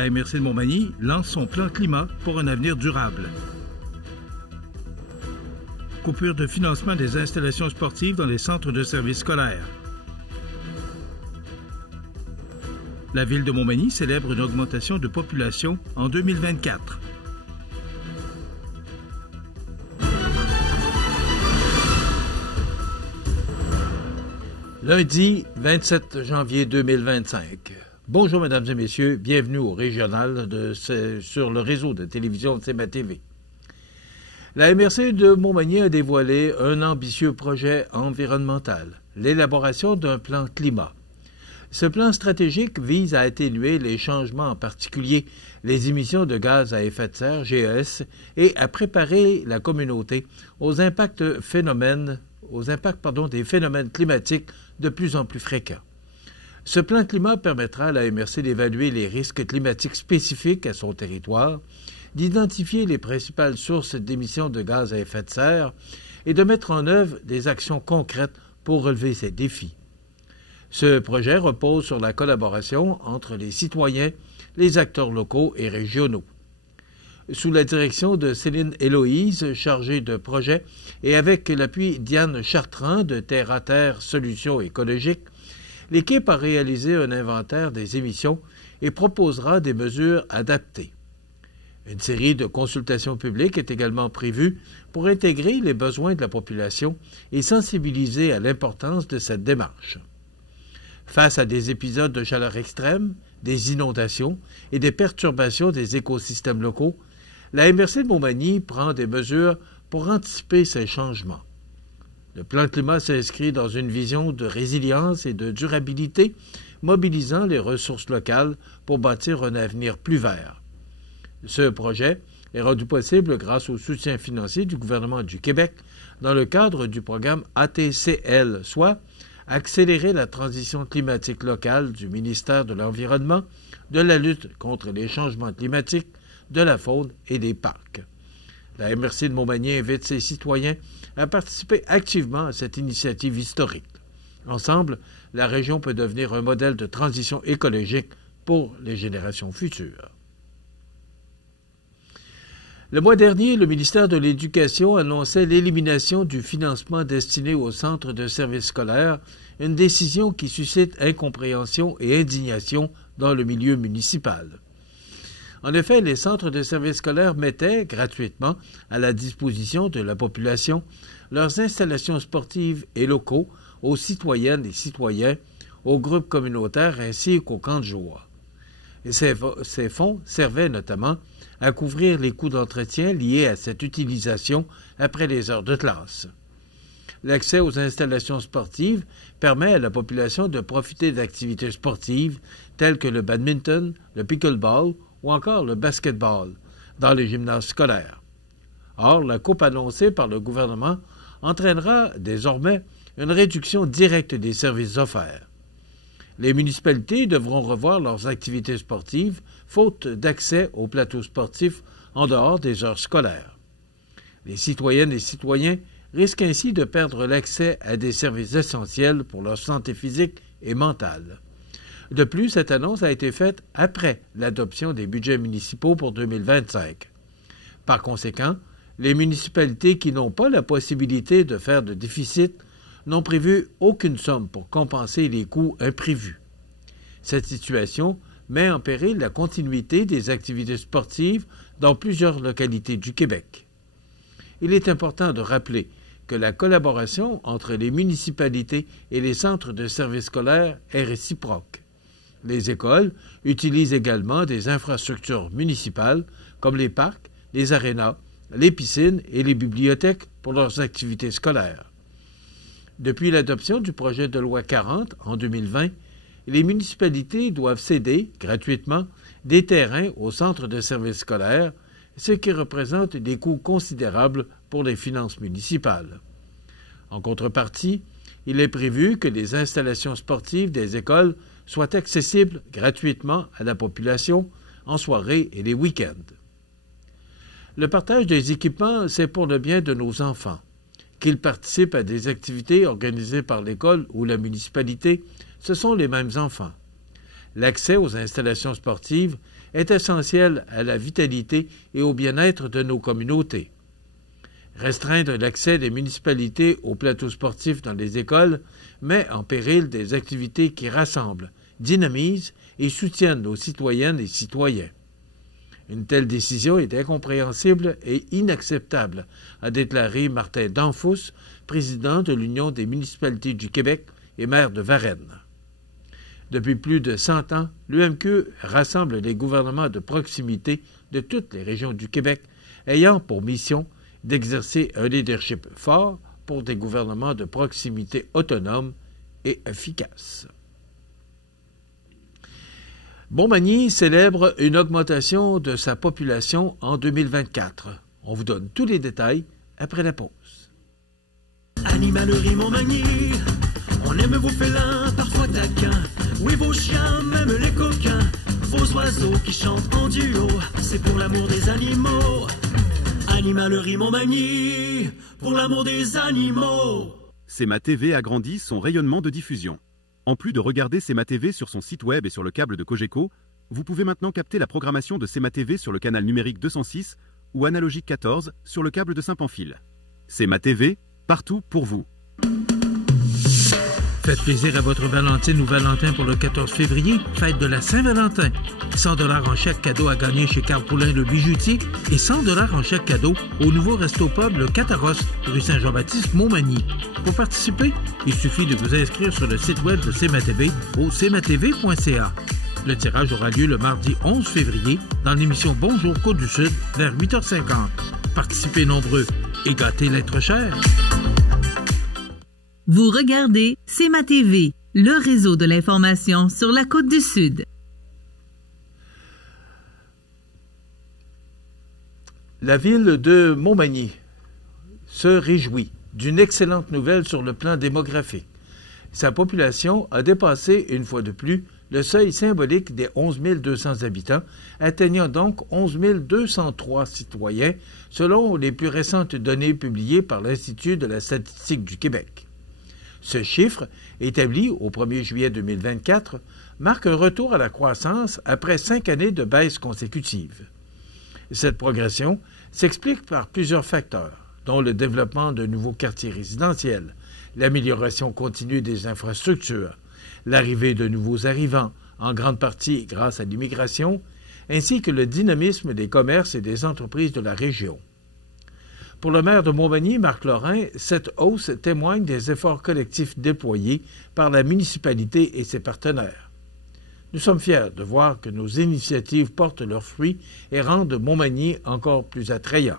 La MRC de Montmagny lance son plan climat pour un avenir durable. Coupure de financement des installations sportives dans les centres de services scolaires. La ville de Montmagny célèbre une augmentation de population en 2024. Lundi 27 janvier 2025. Bonjour mesdames et messieurs, bienvenue au régional sur le réseau de télévision de CMA-TV. La MRC de Montmagny a dévoilé un ambitieux projet environnemental, l'élaboration d'un plan climat. Ce plan stratégique vise à atténuer les changements, en particulier les émissions de gaz à effet de serre, GES, et à préparer la communauté aux impacts des phénomènes climatiques de plus en plus fréquents. Ce plan climat permettra à la MRC d'évaluer les risques climatiques spécifiques à son territoire, d'identifier les principales sources d'émissions de gaz à effet de serre et de mettre en œuvre des actions concrètes pour relever ces défis. Ce projet repose sur la collaboration entre les citoyens, les acteurs locaux et régionaux. Sous la direction de Céline Héloïse, chargée de projet, et avec l'appui Diane Chartrand de Terre à Terre Solutions écologiques, l'équipe a réalisé un inventaire des émissions et proposera des mesures adaptées. Une série de consultations publiques est également prévue pour intégrer les besoins de la population et sensibiliser à l'importance de cette démarche. Face à des épisodes de chaleur extrême, des inondations et des perturbations des écosystèmes locaux, la MRC de Montmagny prend des mesures pour anticiper ces changements. Le plan climat s'inscrit dans une vision de résilience et de durabilité, mobilisant les ressources locales pour bâtir un avenir plus vert. Ce projet est rendu possible grâce au soutien financier du gouvernement du Québec dans le cadre du programme ATCL, soit Accélérer la transition climatique locale du ministère de l'Environnement, de la lutte contre les changements climatiques, de la faune et des parcs. La MRC de Montmagny invite ses citoyens à participer activement à cette initiative historique. Ensemble, la région peut devenir un modèle de transition écologique pour les générations futures. Le mois dernier, le ministère de l'Éducation annonçait l'élimination du financement destiné aux centres de services scolaires, une décision qui suscite incompréhension et indignation dans le milieu municipal. En effet, les centres de services scolaires mettaient gratuitement à la disposition de la population leurs installations sportives et locaux aux citoyennes et citoyens, aux groupes communautaires ainsi qu'aux camps de joie. Et ces fonds servaient notamment à couvrir les coûts d'entretien liés à cette utilisation après les heures de classe. L'accès aux installations sportives permet à la population de profiter d'activités sportives telles que le badminton, le pickleball ou encore le basketball dans les gymnases scolaires. Or, la coupe annoncée par le gouvernement entraînera désormais une réduction directe des services offerts. Les municipalités devront revoir leurs activités sportives, faute d'accès aux plateaux sportifs en dehors des heures scolaires. Les citoyennes et citoyens risquent ainsi de perdre l'accès à des services essentiels pour leur santé physique et mentale. De plus, cette annonce a été faite après l'adoption des budgets municipaux pour 2025. Par conséquent, les municipalités qui n'ont pas la possibilité de faire de déficit n'ont prévu aucune somme pour compenser les coûts imprévus. Cette situation met en péril la continuité des activités sportives dans plusieurs localités du Québec. Il est important de rappeler que la collaboration entre les municipalités et les centres de services scolaires est réciproque. Les écoles utilisent également des infrastructures municipales comme les parcs, les arénas, les piscines et les bibliothèques pour leurs activités scolaires. Depuis l'adoption du projet de loi 40 en 2020, les municipalités doivent céder gratuitement des terrains aux centres de services scolaires, ce qui représente des coûts considérables pour les finances municipales. En contrepartie, il est prévu que les installations sportives des écoles soient accessibles gratuitement à la population en soirée et les week-ends. Le partage des équipements, c'est pour le bien de nos enfants. Qu'ils participent à des activités organisées par l'école ou la municipalité, ce sont les mêmes enfants. L'accès aux installations sportives est essentielle à la vitalité et au bien-être de nos communautés. Restreindre l'accès des municipalités aux plateaux sportifs dans les écoles met en péril des activités qui rassemblent, dynamisent et soutiennent nos citoyennes et citoyens. Une telle décision est incompréhensible et inacceptable, a déclaré Martin Danfous, président de l'Union des municipalités du Québec et maire de Varennes. Depuis plus de 100 ans, l'UMQ rassemble les gouvernements de proximité de toutes les régions du Québec, ayant pour mission d'exercer un leadership fort pour des gouvernements de proximité autonomes et efficaces. Montmagny célèbre une augmentation de sa population en 2024. On vous donne tous les détails après la pause. Animalerie Montmagny, on aime vos félins, parfois taquins. Oui, vos chiens, même les coquins. Vos oiseaux qui chantent en duo, c'est pour l'amour des animaux. Animalerie Montmagny, pour l'amour des animaux. CEMA TV agrandit son rayonnement de diffusion. En plus de regarder CEMA TV sur son site web et sur le câble de Cogeco, vous pouvez maintenant capter la programmation de CEMA TV sur le canal numérique 206 ou analogique 14 sur le câble de Saint-Pamphile. CEMA TV, partout pour vous. Faites plaisir à votre Valentine ou Valentin pour le 14 février, fête de la Saint-Valentin. 100 $ en chèque cadeau à gagner chez Carl Poulain le bijoutier et 100 $ en chèque cadeau au nouveau resto-pub Le Cataros, rue Saint-Jean-Baptiste, Montmagny. Pour participer, il suffit de vous inscrire sur le site web de CEMA TV au cematv.ca. Le tirage aura lieu le mardi 11 février dans l'émission Bonjour Côte-du-Sud vers 8h50. Participez nombreux et gâtez l'être cher. Vous regardez CEMA TV, le réseau de l'information sur la Côte-du-Sud. La ville de Montmagny se réjouit d'une excellente nouvelle sur le plan démographique. Sa population a dépassé, une fois de plus, le seuil symbolique des 11 200 habitants, atteignant donc 11 203 citoyens, selon les plus récentes données publiées par l'Institut de la statistique du Québec. Ce chiffre, établi au 1er juillet 2024, marque un retour à la croissance après 5 années de baisse consécutive. Cette progression s'explique par plusieurs facteurs, dont le développement de nouveaux quartiers résidentiels, l'amélioration continue des infrastructures, l'arrivée de nouveaux arrivants, en grande partie grâce à l'immigration, ainsi que le dynamisme des commerces et des entreprises de la région. Pour le maire de Montmagny, Marc Lorrain, cette hausse témoigne des efforts collectifs déployés par la municipalité et ses partenaires. Nous sommes fiers de voir que nos initiatives portent leurs fruits et rendent Montmagny encore plus attrayant.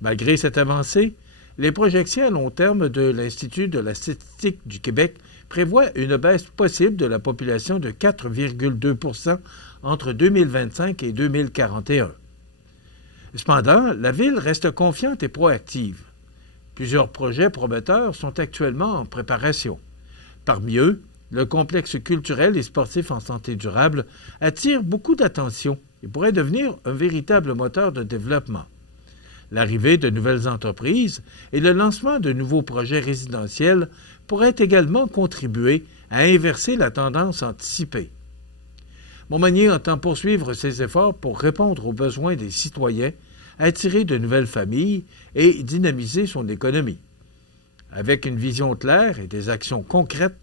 Malgré cette avancée, les projections à long terme de l'Institut de la statistique du Québec prévoient une baisse possible de la population de 4,2 % entre 2025 et 2041. Cependant, la ville reste confiante et proactive. Plusieurs projets prometteurs sont actuellement en préparation. Parmi eux, le complexe culturel et sportif en santé durable attire beaucoup d'attention et pourrait devenir un véritable moteur de développement. L'arrivée de nouvelles entreprises et le lancement de nouveaux projets résidentiels pourraient également contribuer à inverser la tendance anticipée. Montmagny entend poursuivre ses efforts pour répondre aux besoins des citoyens, attirer de nouvelles familles et dynamiser son économie. Avec une vision claire et des actions concrètes,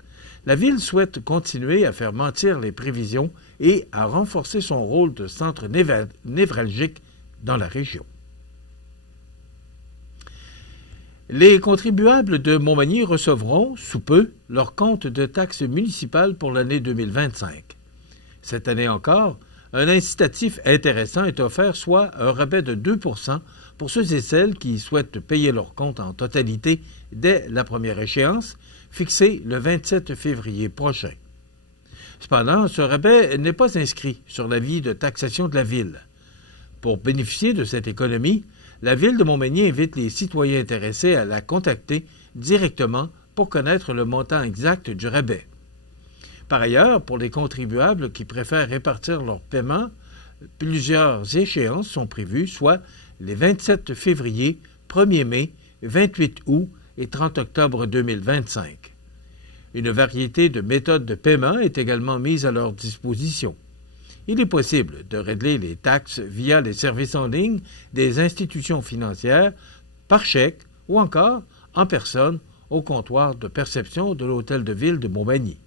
la Ville souhaite continuer à faire mentir les prévisions et à renforcer son rôle de centre névralgique dans la région. Les contribuables de Montmagny recevront, sous peu, leur compte de taxes municipales pour l'année 2025. Cette année encore, un incitatif intéressant est offert, soit un rabais de 2 % pour ceux et celles qui souhaitent payer leur compte en totalité dès la première échéance, fixée le 27 février prochain. Cependant, ce rabais n'est pas inscrit sur l'avis de taxation de la Ville. Pour bénéficier de cette économie, la Ville de Montmagny invite les citoyens intéressés à la contacter directement pour connaître le montant exact du rabais. Par ailleurs, pour les contribuables qui préfèrent répartir leur paiement, plusieurs échéances sont prévues, soit les 27 février, 1er mai, 28 août et 30 octobre 2025. Une variété de méthodes de paiement est également mise à leur disposition. il est possible de régler les taxes via les services en ligne des institutions financières, par chèque ou encore en personne au comptoir de perception de l'Hôtel de Ville de Montmagny.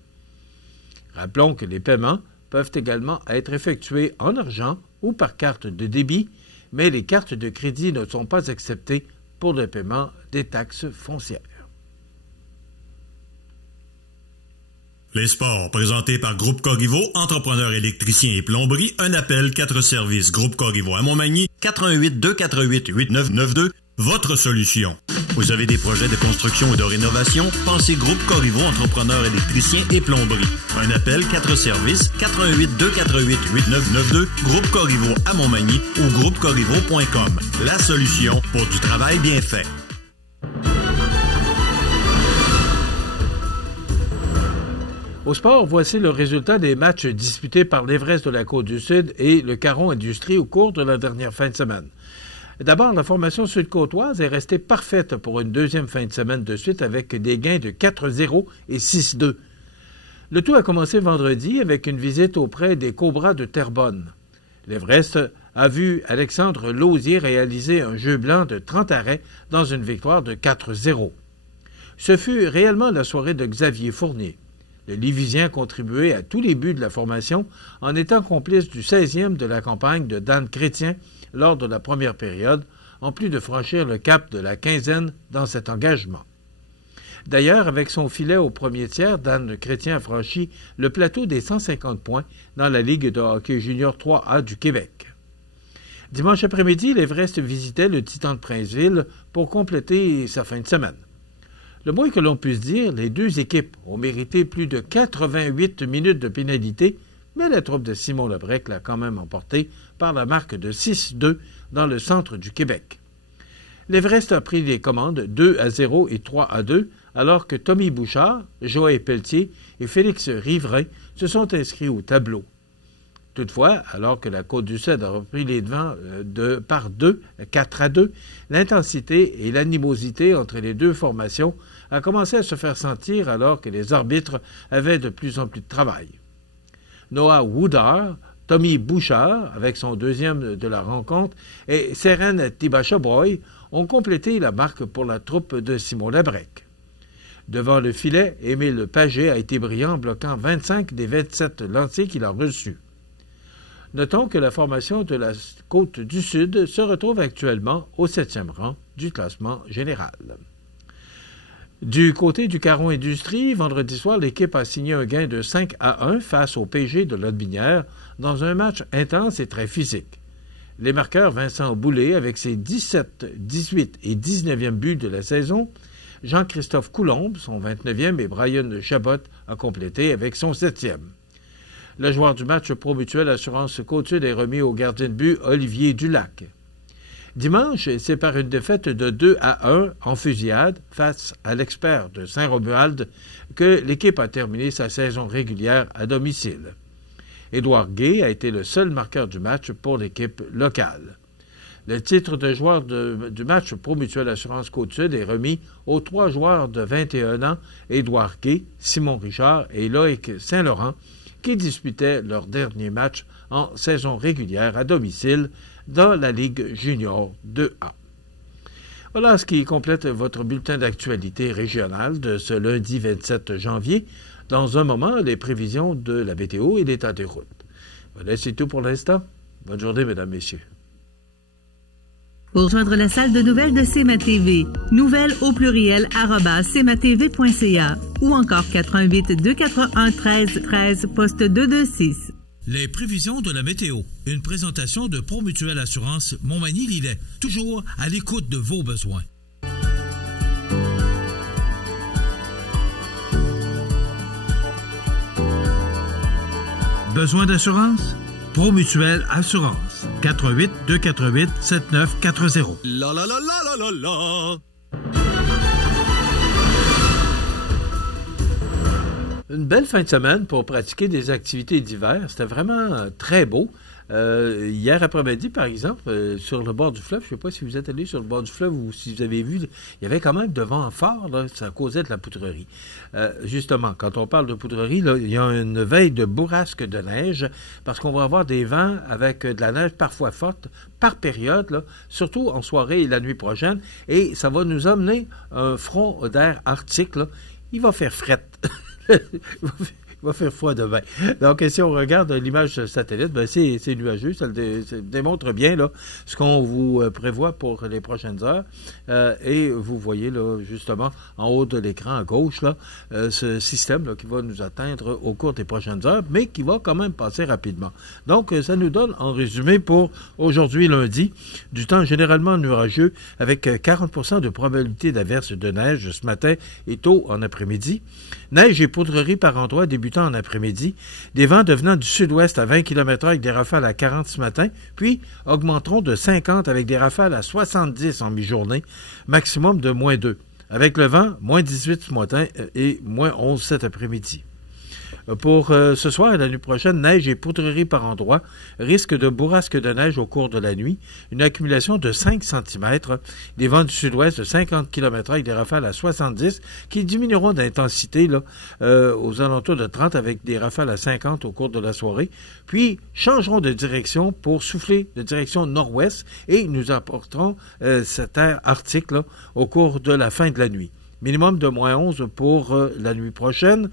Rappelons que les paiements peuvent également être effectués en argent ou par carte de débit, mais les cartes de crédit ne sont pas acceptées pour le paiement des taxes foncières. Les sports, présentés par Groupe Corriveau, entrepreneur électricien et plomberie, un appel, 4 services. Groupe Corriveau à Montmagny, 418-248-8992, votre solution. Vous avez des projets de construction ou de rénovation? Pensez Groupe Corriveau, entrepreneur électricien et plomberie. Un appel, 4 services, 418-248-8992, Groupe Corriveau à Montmagny ou groupecorriveau.com. La solution pour du travail bien fait. Au sport, voici le résultat des matchs disputés par l'Everest de la Côte-du-Sud et le Caron Industrie au cours de la dernière fin de semaine. D'abord, la formation sud-côtoise est restée parfaite pour une deuxième fin de semaine de suite avec des gains de 4-0 et 6-2. Le tout a commencé vendredi avec une visite auprès des Cobras de Terrebonne. L'Everest a vu Alexandre Lausier réaliser un jeu blanc de 30 arrêts dans une victoire de 4-0. Ce fut réellement la soirée de Xavier Fournier. Le Lévisien a contribué à tous les buts de la formation en étant complice du 16e de la campagne de Dan Chrétien lors de la première période, en plus de franchir le cap de la quinzaine dans cet engagement. D'ailleurs, avec son filet au premier tiers, Dan Chrétien a franchi le plateau des 150 points dans la Ligue de hockey junior 3A du Québec. Dimanche après-midi, l'Everest visitait le Titan de Princeville pour compléter sa fin de semaine. Le moins que l'on puisse dire, les deux équipes ont mérité plus de 88 minutes de pénalité, mais la troupe de Simon Lebrec l'a quand même emporté par la marque de 6-2 dans le centre du Québec. L'Everest a pris les commandes 2-0 et 3-2, alors que Tommy Bouchard, Joël Pelletier et Félix Riverain se sont inscrits au tableau. Toutefois, alors que la Côte-du-Sud a repris les devants par 4-2, l'intensité et l'animosité entre les deux formations a commencé à se faire sentir alors que les arbitres avaient de plus en plus de travail. Noah Woodard, Tommy Bouchard, avec son deuxième de la rencontre, et Seren Tibachaboy ont complété la marque pour la troupe de Simon Labrec. Devant le filet, Émile Paget a été brillant, bloquant 25 des 27 lancers qu'il a reçus. Notons que la formation de la Côte-du-Sud se retrouve actuellement au 7e rang du classement général. Du côté du Caron Industrie, vendredi soir, l'équipe a signé un gain de 5-1 face au PG de Lotbinière dans un match intense et très physique. Les marqueurs Vincent Boulay avec ses 17, 18 et 19e buts de la saison, Jean-Christophe Coulombe, son 29e, et Brian Chabot a complété avec son 7e. Le joueur du match Pro Mutuelle Assurance Côte-Sud est remis au gardien de but Olivier Dulac. Dimanche, c'est par une défaite de 2-1 en fusillade face à l'Expert de Saint-Romuald que l'équipe a terminé sa saison régulière à domicile. Édouard Gay a été le seul marqueur du match pour l'équipe locale. Le titre de joueur du match Pro Mutuelle Assurance Côte-Sud est remis aux 3 joueurs de 21 ans, Édouard Gay, Simon Richard et Loïc Saint-Laurent, qui disputaient leur dernier match en saison régulière à domicile dans la Ligue junior 2A. Voilà ce qui complète votre bulletin d'actualité régionale de ce lundi 27 janvier. Dans un moment, les prévisions de la météo et l'état des routes. Voilà, c'est tout pour l'instant. Bonne journée, mesdames, messieurs. Pour joindre la salle de nouvelles de CMA-TV, nouvelles au pluriel @cmatv.ca ou encore 418-281-1313, poste 226. Les prévisions de la météo. Une présentation de Pro Mutuelle Assurance Montmagny-Lillet. Toujours à l'écoute de vos besoins. Besoin d'assurance? Pro Mutuelle Assurance. 418-248-7940. La la la la la la la. Une belle fin de semaine pour pratiquer des activités d'hiver. C'était vraiment très beau. Hier après-midi, par exemple, sur le bord du fleuve, je ne sais pas si vous êtes allé sur le bord du fleuve ou si vous avez vu, il y avait quand même de vent fort, là, ça causait de la poudrerie. Justement, quand on parle de poudrerie, là, il y a une veille de bourrasque de neige, parce qu'on va avoir des vents avec de la neige parfois forte, par période, là, surtout en soirée et la nuit prochaine, et ça va nous amener un front d'air arctique, là. Il va faire fret. Il va faire froid demain. Donc, si on regarde l'image satellite, ben c'est nuageux. Ça démontre bien là, ce qu'on vous prévoit pour les prochaines heures. Et vous voyez là, justement, en haut de l'écran à gauche, là, ce système là, qui va nous atteindre au cours des prochaines heures, mais qui va quand même passer rapidement. Donc, ça nous donne, en résumé, pour aujourd'hui, lundi, du temps généralement nuageux avec 40% de probabilité d'averse de neige ce matin et tôt en après-midi. Neige et poudrerie par endroits débutant en après-midi. Des vents devenant du sud-ouest à 20 km/h avec des rafales à 40 ce matin, puis augmenteront de 50 avec des rafales à 70 en mi-journée, maximum de -2. Avec le vent, -18 ce matin et -11 cet après-midi. Pour ce soir et la nuit prochaine, neige et poudrerie par endroits, risque de bourrasque de neige au cours de la nuit, une accumulation de 5 cm, des vents du sud-ouest de 50 km/h avec des rafales à 70 qui diminueront d'intensité là, aux alentours de 30 avec des rafales à 50 au cours de la soirée, puis changeront de direction pour souffler de direction nord-ouest et nous apporteront cet air arctique là, au cours de la fin de la nuit. Minimum de -11 pour la nuit prochaine.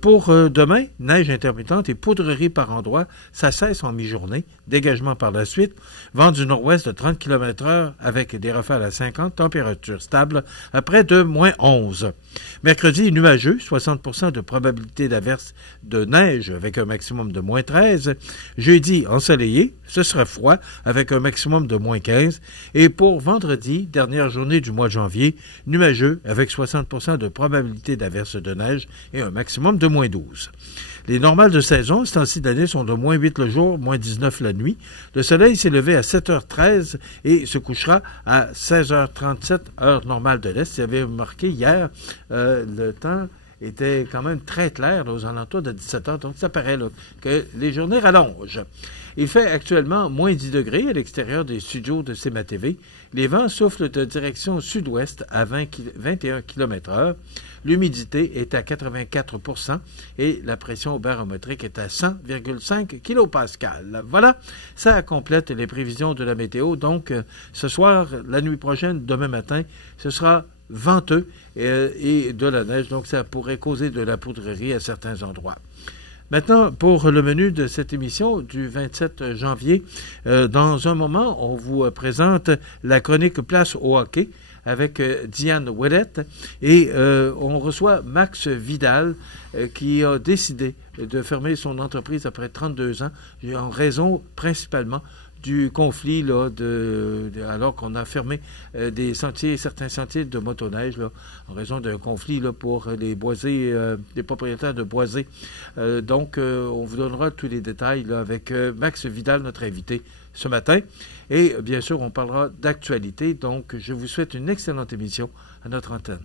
Pour demain, neige intermittente et poudrerie par endroits, ça cesse en mi-journée. Dégagement par la suite. Vent du nord-ouest de 30 km/h avec des rafales à 50, température stable à près de -11. Mercredi, nuageux, 60% de probabilité d'averse de neige avec un maximum de -13. Jeudi, ensoleillé, ce sera froid avec un maximum de -15. Et pour vendredi, dernière journée du mois de janvier, nuageux avec 60% de probabilité d'averse de neige et un maximum de -12. Les normales de saison, ce temps-ci d'année, sont de -8 le jour, -19 la nuit. Le soleil s'est levé à 7h13 et se couchera à 16h37, heure normale de l'Est. Vous avez remarqué hier, le temps était quand même très clair là, aux alentours de 17h, donc ça paraît là, que les journées rallongent. Il fait actuellement -10 degrés à l'extérieur des studios de CMA-TV. Les vents soufflent de direction sud-ouest à 21 km/h. L'humidité est à 84% et la pression barométrique est à 100,5 kPa. Voilà, ça complète les prévisions de la météo. Donc, ce soir, la nuit prochaine, demain matin, ce sera venteux et de la neige. Donc, ça pourrait causer de la poudrerie à certains endroits. Maintenant, pour le menu de cette émission du 27 janvier, dans un moment, on vous présente la chronique Place au hockey avec Diane Ouellette et on reçoit Max Vidal qui a décidé de fermer son entreprise après 32 ans en raison principalement du conflit là, alors qu'on a fermé certains sentiers de motoneige là, en raison d'un conflit là, pour les boisés, les propriétaires de boisés. Donc, on vous donnera tous les détails là, avec Max Vidal, notre invité ce matin. Et bien sûr, on parlera d'actualité. Donc, je vous souhaite une excellente émission à notre antenne.